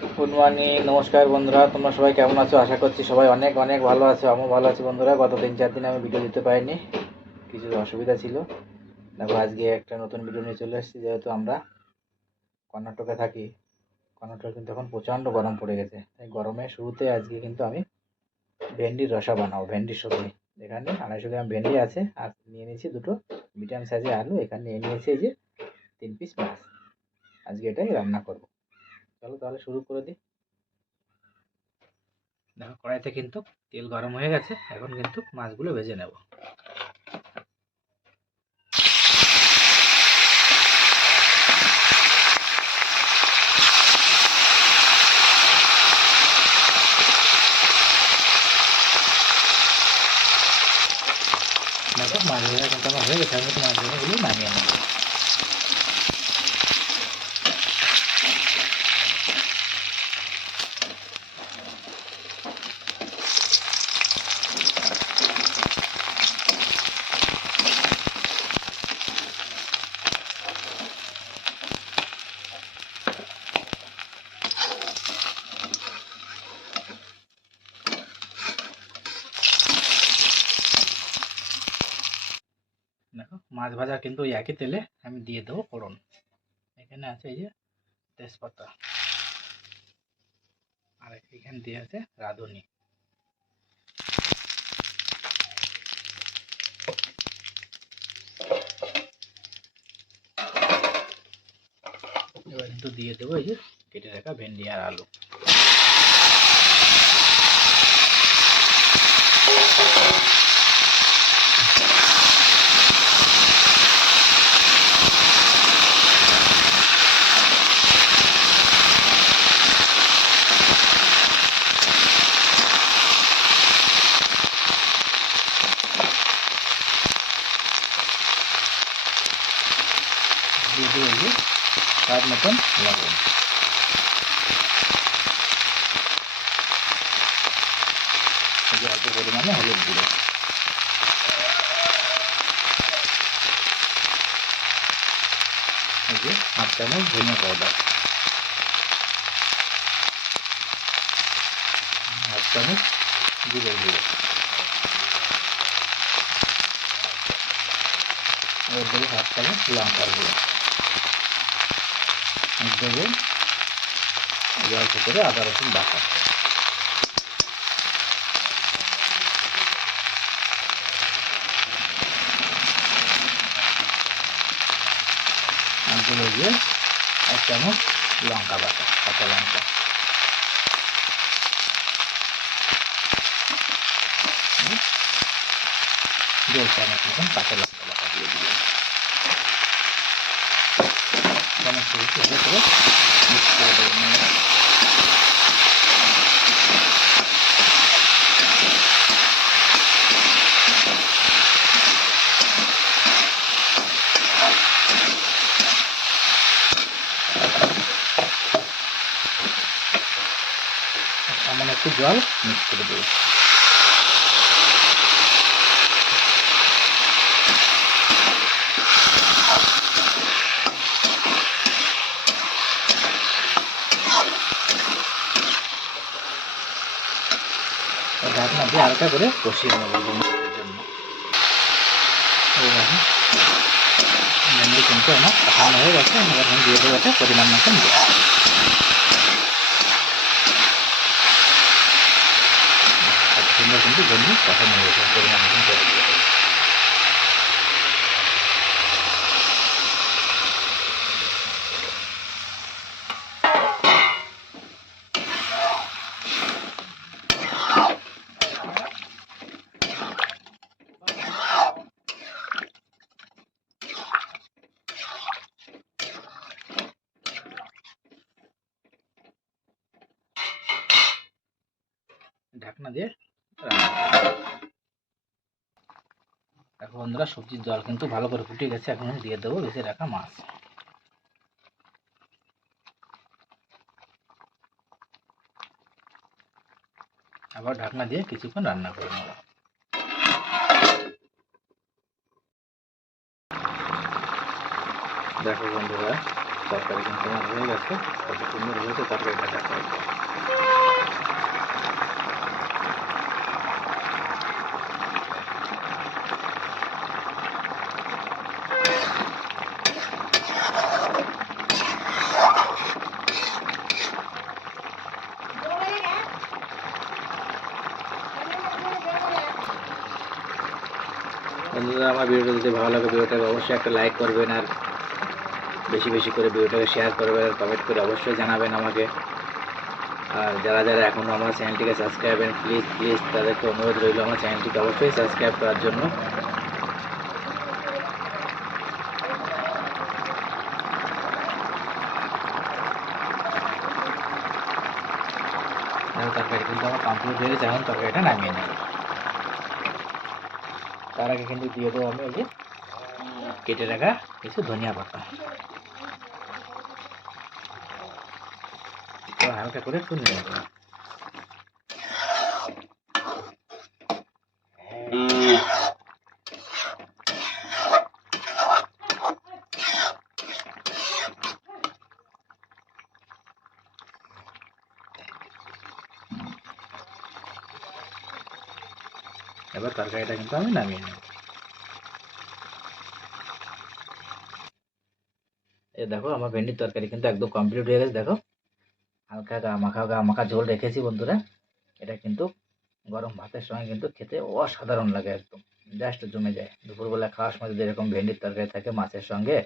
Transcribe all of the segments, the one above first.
Good morning, নমস্কার বন্ধুরা। তোমরা সবাই কেমন আছো? আশা করছি সবাই অনেক অনেক ভালো আছো। আমিও ভালো আছি বন্ধুরা। গত 3-4 দিন আমি ভিডিও দিতে পারিনি, কিছু অসুবিধা ছিল। দেখো আজকে একটা নতুন ভিডিও নিয়ে চলে এসেছি। যেহেতু আমরা কর্ণাটকে থাকি, কর্ণাটকে কিন্তু এখন প্রচণ্ড গরম পড়ে গেছে। এই গরমের শুরুতে আজকে কিন্তু আমি ভেন্ডির রসা বানাবো, ভেন্ডির সবজি। এখানে 250 গ্রাম ভেন্ডি আছে, আর নিয়ে নিয়েছি দুটো মিডিয়াম সাইজের আলু। এখানে নিয়ে নিয়েছি এই যে 3 পিস মাছ। আজকে এটাই রান্না করব। চলো তাহলে শুরু করে দিই। দেখো কড়াইতে কিন্তু তেল গরম হয়ে গেছে। এখন কিন্তু মাছগুলো ভেজে নেব। দেখো মাছ ভাজা কিন্তু আমার হয়ে গেছে। আমি কিন্তু মাছ ভাজাগুলো নামিয়ে নেব। দেখো মাছ ভাজা কিন্তু ওই একই তেলে আমি দিয়ে দেবো ফোড়ন। এখানে আছে এই যে তেজপাতা, আর এখানে দিয়ে আছে রাঁধুনি। এবার কিন্তু দিয়ে দেবো এই যে কেটে রাখা ভেন্ডি আর আলু। দিয়ে দেবো এই যে স্বাদ মতন লবণ। এই যে অল্প পরিমাণে হলুদ গুঁড়ো। এই যে 1/2 চামচ ধনিয়া পাউডার, 1/2 চামচ জিরের গুঁড়ো। এবার দেবো 1/2 চামচ লঙ্কার গুঁড়ো। দেবো অল্প করে আদা রসুন বাটা। আর দেবো যে 1 চামচ লঙ্কা বাটা, কাঁচা লঙ্কা। দেড় চামচ মতন কাঁচা লঙ্কা বাটা দিয়ে দিলাম। সমস্ত কিছু ভালো করে মিক্স করে দেবো। সামান্য একটু জল মিক্স করে দেবো। ঢাকনা দিয়ে হালকা করে কষিয়ে নেবো ভেন্ডির জন্য। এইভাবে ভেন্ডি কিন্তু আমার কষানো হয়ে গেছে। এবার আমি দিয়ে দেবো একটা পরিমাণ মতন জল। সুন্দর কিন্তু ভেন্ডি কষানো হয়ে গেছে, পরিমাণ মতন জল দিয়ে দেবো। ঢাকনা দিয়ে দেখো বন্ধুরা, সবজির জল কিন্তু ভালো করে ফুটে গেছে। এখন দিয়ে দেবো ভেজে রাখা মাছ। আবার ঢাকনা দিয়ে কিছুক্ষণ রান্না করে নেব। দেখো বন্ধুরা, তরকারি কিন্তু আমার হয়ে গেছে, কত সুন্দর হয়েছে তরকারিটা দেখো। বন্ধুরা, আমার ভিডিওটা যদি ভালো লাগে ভিডিওটাকে অবশ্যই একটা লাইক করবেন, আর বেশি বেশি করে ভিডিওটাকে শেয়ার করবেন, আর কমেন্ট করে অবশ্যই জানাবেন আমাকে। আর যারা যারা এখনও আমার চ্যানেলটিকে সাবস্ক্রাইব করেন, প্লিজ প্লিজ তাদেরকে অনুরোধ রইল আমার চ্যানেলটিকে অবশ্যই সাবস্ক্রাইব করার জন্য। তরকারি কিন্তু আমার কমপ্লিট হয়ে গেছে, এখন তরকারিটা নামিয়ে নেব। তার আগে কিন্তু দিয়ে দেবো আমি ওই যে কেটে রাখা কিছু ধনিয়া পাতা, তো হালকা করে একটু নিয়ে নেব। এবার তরকারিটা কিন্তু আমি নামিয়ে নেব। এই দেখো আমার ভেন্ডির তরকারি কিন্তু একদম কমপ্লিট হয়ে গেছে। দেখো হালকা গা মাখা ঝোল রেখেছি বন্ধুরা। এটা কিন্তু গরম ভাতের সঙ্গে কিন্তু খেতে অসাধারণ লাগে, একদম জাস্ট জমে যায়। দুপুরবেলা খাওয়ার সময় যদি এরকম ভেন্ডির তরকারি থাকে মাছের সঙ্গে,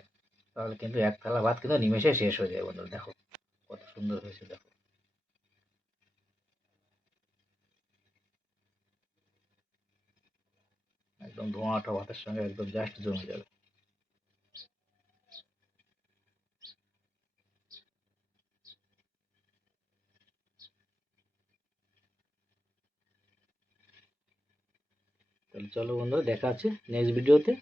তাহলে কিন্তু এক থালা ভাত কিন্তু নিমেষে শেষ হয়ে যায় বন্ধুরা। দেখো কত সুন্দর হয়েছে, দেখো একদম ধোঁয়াটা ভাতের সঙ্গে একদম জাস্ট জমে যাবে। তাহলে চলো বন্ধুরা, দেখা আছে নেক্সট ভিডিওতে।